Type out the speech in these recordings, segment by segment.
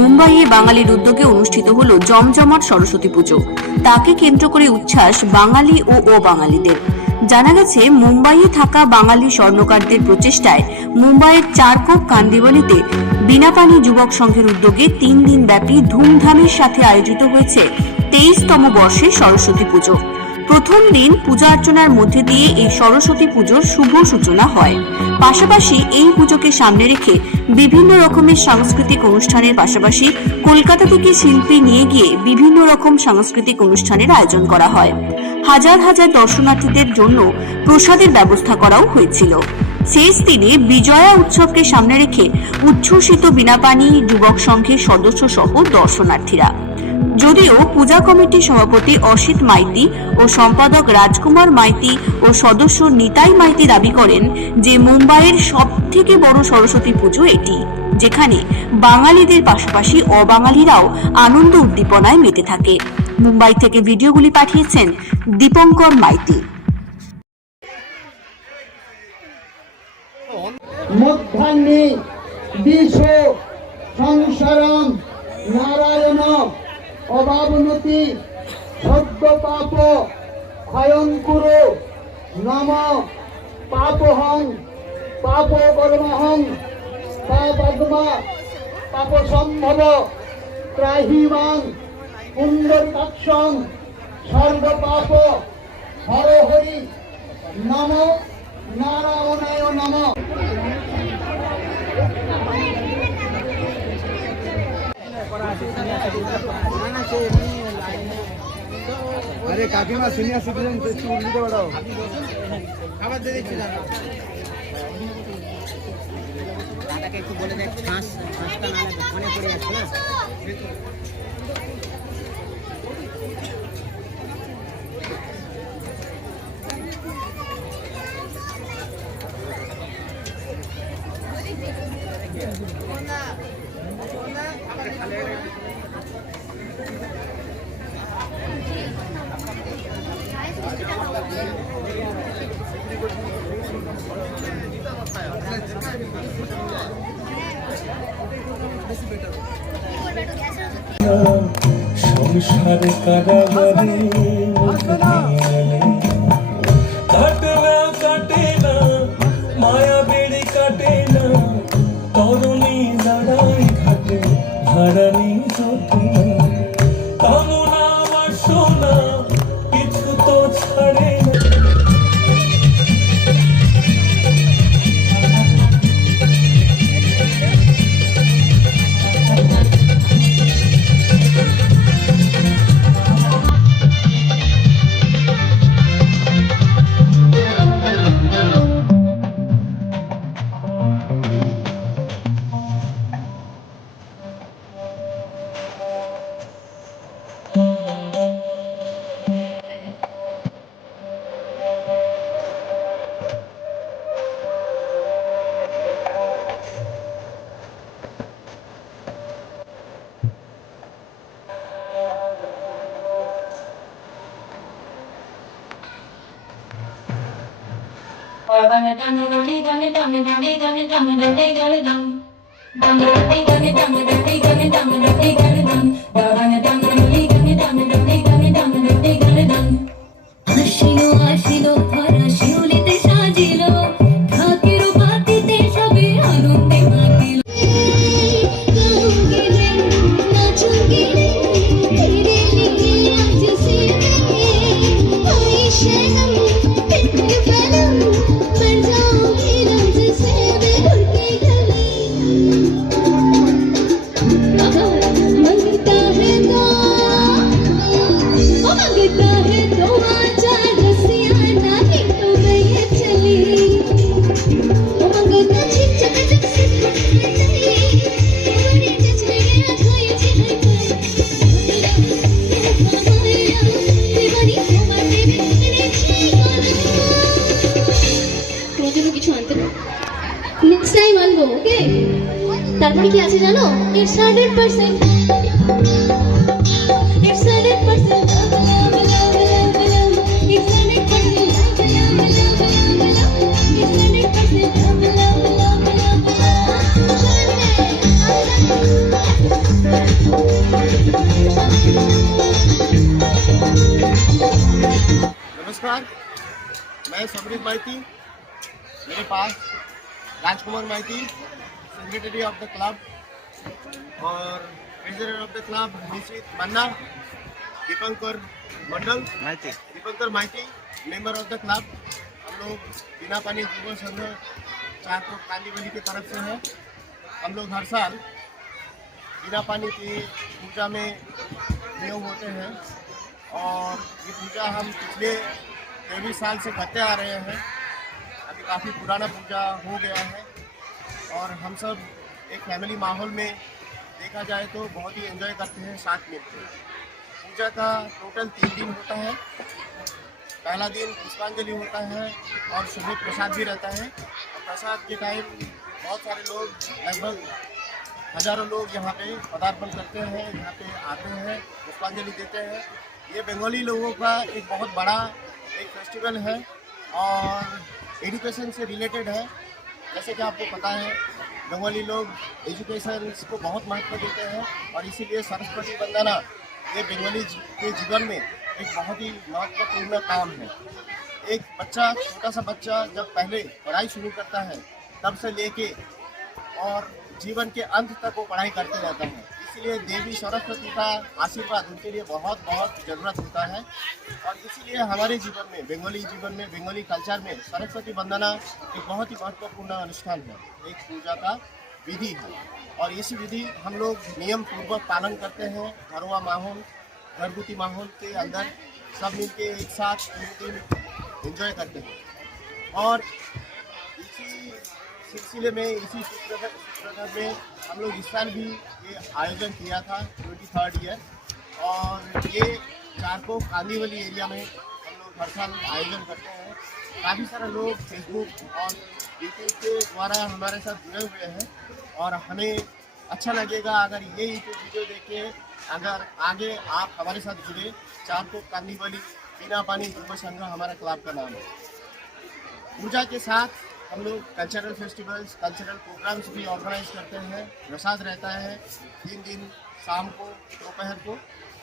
মুম্বাইয়ে বাঙালির উদ্যোগে অনুষ্ঠিত হলো জমজমাট সরস্বতী পুজো। তাকে কেন্দ্র করে উচ্ছ্বাস বাঙালি ও অবাঙালিদের। জানা গেছে, মুম্বাইয়ে থাকা বাঙালি স্বর্ণকারদের প্রচেষ্টায় মুম্বাইয়ের চারকোপ কান্দিওয়ালিতে বিনাপানি যুবক সংঘের উদ্যোগে 3 দিন ব্যাপী ধুমধামের সাথে আয়োজিত হয়েছে 23তম বর্ষের সরস্বতী পুজো। প্রথম দিন পূজা অর্চনার মধ্যে দিয়ে এই সরস্বতী পুজোর শুভ সূচনা হয়। পাশাপাশি এই পুজোকে সামনে রেখে বিভিন্ন রকমের সাংস্কৃতিক অনুষ্ঠানের পাশাপাশি কলকাতা থেকে শিল্পী নিয়ে গিয়ে বিভিন্ন রকম সাংস্কৃতিক অনুষ্ঠানের আয়োজন করা হয়। হাজার হাজার দর্শনার্থীদের জন্য প্রসাদের ব্যবস্থা করাও হয়েছিল। শেষ দিনে বিজয়া উৎসবকে সামনে রেখে উচ্ছ্বসিত বিনাপানি যুবক সংঘের সদস্য সহ দর্শনার্থীরা। যদিও পূজা কমিটির সভাপতি অসিত মাইতি ও সম্পাদক রাজকুমার মাইতি ও সদস্য নিতাই মাইতি দাবি করেন যে মুম্বাইয়ের সবথেকে বড় সরস্বতী পুজো এটি, যেখানে বাঙালিদের পাশাপাশি অবাঙালিরাও আনন্দ উদ্দীপনায় মেতে থাকে। মুম্বাই থেকে ভিডিওগুলি পাঠিয়েছেন দীপঙ্কর মাইতি। মধ্যাহ্নে দিশ সংসারম নারায়ণ অভাবনতি সদ্য পাপ ক্ষয়ঙ্কুর নম পাপহং পাপ কর্মহং পাপদ্মা পাপ সম্ভব ত্রাহিমাং পুণ্ডরীকাক্ষং সর্ব পাপ হর হরি নম নারায়ণায় নমঃ। अरे काकीमा सीनियर सिटीजन उल्टी बढ़ाओ খাবার দিয়ে দিচ্ছি দাদাকে একটু বলে দেখ ঘাসটা না লাগে মনে পড়ে যাচ্ছে না। সংসার কারাগারে কাটে না কাটে না মায়া বেড়ে কাটে না তরুণী লড়াই ঘাটে হারানি চোখে কামনা বাসনা কিছু তো ছাড়ে না। আসিলো আসিলো ধরা শিউলিতে সাজিল ঢাকের বাতিতে সবে আনন্দে মাতিল। নেক্সট টাইম আনবো, ওকে? তারপরে কি আছে জানো? It's 100%. It's 100%. It's 100%. नमस्कार, मैं समृद्ध माइती, मेरे पास राजकुमार माइती, सेक्रेटरी ऑफ द क्लब और प्रेसिडेंट ऑफ द क्लब निश्चित मन्ना, दीपंकर मंडल दीपंकर माइती, मेंबर ऑफ द क्लब। हम लोग बिना पानी युवा संघ चारकोप कांदीवली की तरफ से है। हम लोग हर साल बिना पानी की पूजा में नियोग होते हैं और ये पूजा हम पिछले 23 साल से करते आ रहे हैं। अभी काफ़ी पुराना पूजा हो गया है और हम सब एक फैमिली माहौल में देखा जाए तो बहुत ही एंजॉय करते हैं साथ मिलकर। पूजा का टोटल 3 दिन होता है। पहला दिन पुष्पांजलि होता है और सुबह प्रसाद भी रहता है। और प्रसाद के टाइम बहुत सारे लोग, लगभग हजारों लोग यहाँ पे पदार्पण करते हैं, यहाँ पे आते हैं, पुष्पांजलि देते हैं। ये बंगाली लोगों का एक बहुत बड़ा एक फेस्टिवल है और एजुकेशन से रिलेटेड है। जैसे कि आपको पता है बंगाली लोग एजुकेशन को बहुत महत्व देते हैं और इसीलिए सरस्वती वंदना ये बंगाली के जीवन में एक बहुत ही महत्वपूर्ण काम है। एक बच्चा, छोटा सा बच्चा जब पहले पढ़ाई शुरू करता है तब से लेके और जीवन के अंत तक वो पढ़ाई करते रहता है। इसलिए देवी सरस्वती का आशीर्वाद उनके लिए बहुत बहुत ज़रूरत होता है और इसीलिए हमारे जीवन में, बंगाली जीवन में, बंगाली कल्चर में सरस्वती वंदना एक बहुत ही महत्वपूर्ण अनुष्ठान है, एक पूजा का विधि है। और इस विधि हम लोग नियम पूर्वक पालन करते हैं। घरवा माहौल, घरगुती माहौल के अंदर सब मिलके एक साथ 3 दिन एंजॉय करते हैं। और इसी सिलसिले में, इसी सूत्रधर में हम लोग इस साल भी ये आयोजन किया था 23rd ईयर। और ये चारकोप कांदीवली एरिया में हम लोग हर साल आयोजन करते हैं। काफ़ी सारे लोग फेसबुक और यूट्यूब के द्वारा हमारे साथ जुड़े हुए हैं और हमें अच्छा लगेगा अगर ये यूट्यूब वीडियो देख के अगर आगे आप हमारे साथ जुड़े। चारकोप कांदीवली बिना पानी युवा संघ हमारा क्लब का नाम है। पूजा के साथ हम लोग कल्चरल फेस्टिवल्स, कल्चरल प्रोग्राम्स भी ऑर्गेनाइज करते हैं। प्रसाद रहता है 3 दिन, शाम को, दोपहर को।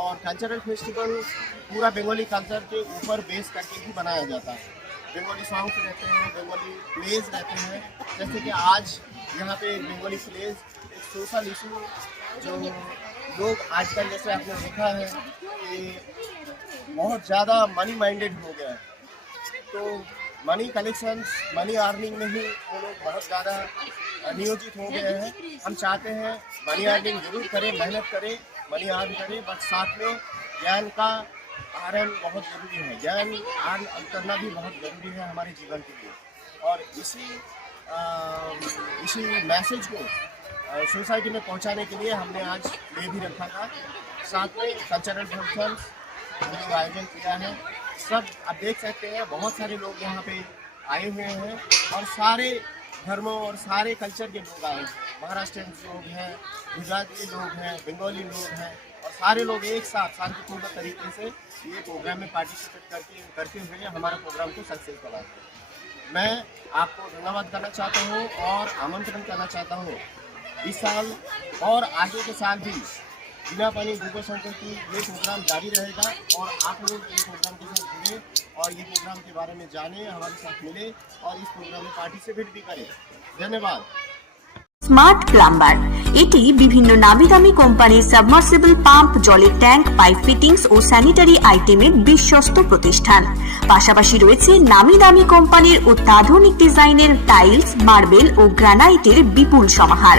और कल्चरल फेस्टिवल पूरा बंगाली कल्चर के ऊपर बेस करके ही बनाया जाता है। बंगाली सॉन्ग्स रहते हैं, बंगाली प्लेज रहते हैं। जैसे कि आज यहाँ पे बंगाली प्लेज एक सोशल इशू, जो लोग आजकल जैसे आपने देखा है कि बहुत ज़्यादा मनी माइंडेड हो गया है, तो मनी कलेक्शंस, मनी अर्निंग में ही वो लोग बहुत ज़्यादा नियोजित हो गए हैं। हम चाहते हैं मनी अर्निंग जरूर करें, मेहनत करें, मनी अर्न करें, बट साथ में ज्ञान का आर्जन बहुत ज़रूरी है। ज्ञान अर्न करना भी बहुत ज़रूरी है हमारे जीवन के लिए। और इसी मैसेज को सोसाइटी में पहुंचाने के लिए हमने आज डे भी रखा था। साथ में कल्चरल फंक्शंस हमने आयोजन किया है। सब आप देख सकते हैं बहुत सारे लोग यहाँ पे आए हुए हैं और सारे धर्मों और सारे कल्चर के लोग आए हैं। महाराष्ट्रियन लोग हैं, गुजराती लोग हैं, बंगाली लोग हैं और सारे लोग एक साथ शांतिपूर्ण तरीके से ये प्रोग्राम में पार्टिसिपेट करते हुए हमारा प्रोग्राम को सक्सेस बनाते हैं। मैं आपको धन्यवाद करना चाहता हूँ और आमंत्रण करना चाहता हूँ इस साल और आगे के साल भी बिना पानी युवा संघ की ये प्रोग्राम जारी रहेगा और आप लोग ये प्रोग्राम के साथ जुड़े और ये प्रोग्राम के बारे में जाने, हमारे साथ मिले और इस प्रोग्राम में पार्टिसिपेट भी करें। धन्यवाद। স্মার্ট প্লাম্বার এটি বিভিন্ন নামি দামি কোম্পানির সাবমার্সিবল পাম্প, জলের ট্যাঙ্ক, পাইপ ফিটিংস ও স্যানিটারি আইটেমের বিশ্বস্ত প্রতিষ্ঠান। পাশাপাশি রয়েছে নামি দামি কোম্পানির অত্যাধুনিক ডিজাইনের টাইলস, মার্বেল ও গ্রানাইটের বিপুল সমাহার।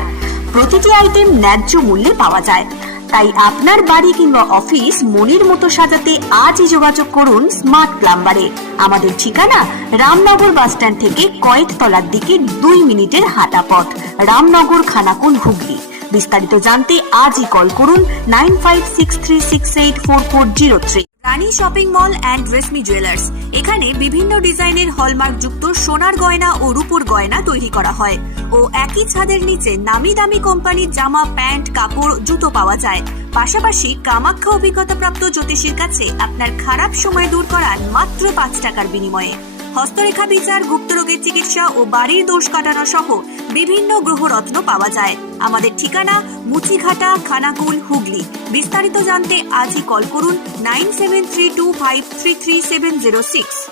প্রতিটি আইটেম ন্যায্য মূল্যে পাওয়া যায়। তাই আপনার বাড়ি কিংবা অফিস মনের মতো সাজাতে আজই যোগাযোগ করুন স্মার্ট প্লাম্বারে। আমাদের ঠিকানা রামনগর বাসস্ট্যান্ড থেকে কয়েকতলার দিকে 2 মিনিটের হাঁটা পথ, রামনগর, খানাকুল, হুগলি। বিস্তারিত জানতে আজই কল করুন 9563684403। Rani shopping mall and Reshmi jewellers, এখানে বিভিন্ন ডিজাইনের হলমার্ক যুক্ত সোনার গয়না ও রূপোর গয়না তৈরি করা হয় ও একই ছাদের নিচে নামি দামি কোম্পানির জামা, প্যান্ট, কাপড়, জুতো পাওয়া যায়। পাশাপাশি কামাখ্যা অভিজ্ঞতাপ্রাপ্ত জ্যোতিষীর কাছে আপনার খারাপ সময় দূর করান মাত্র 5 টাকার বিনিময়ে। হস্তরেখা বিচার, গুপ্তরোগের চিকিৎসা ও বাড়ির দোষ কাটানো সহ বিভিন্ন গ্রহরত্ন পাওয়া যায়। আমাদের ঠিকানা মুচিঘাটা, খানাকুল, হুগলি। বিস্তারিত জানতে আজই কল করুন 9732533706।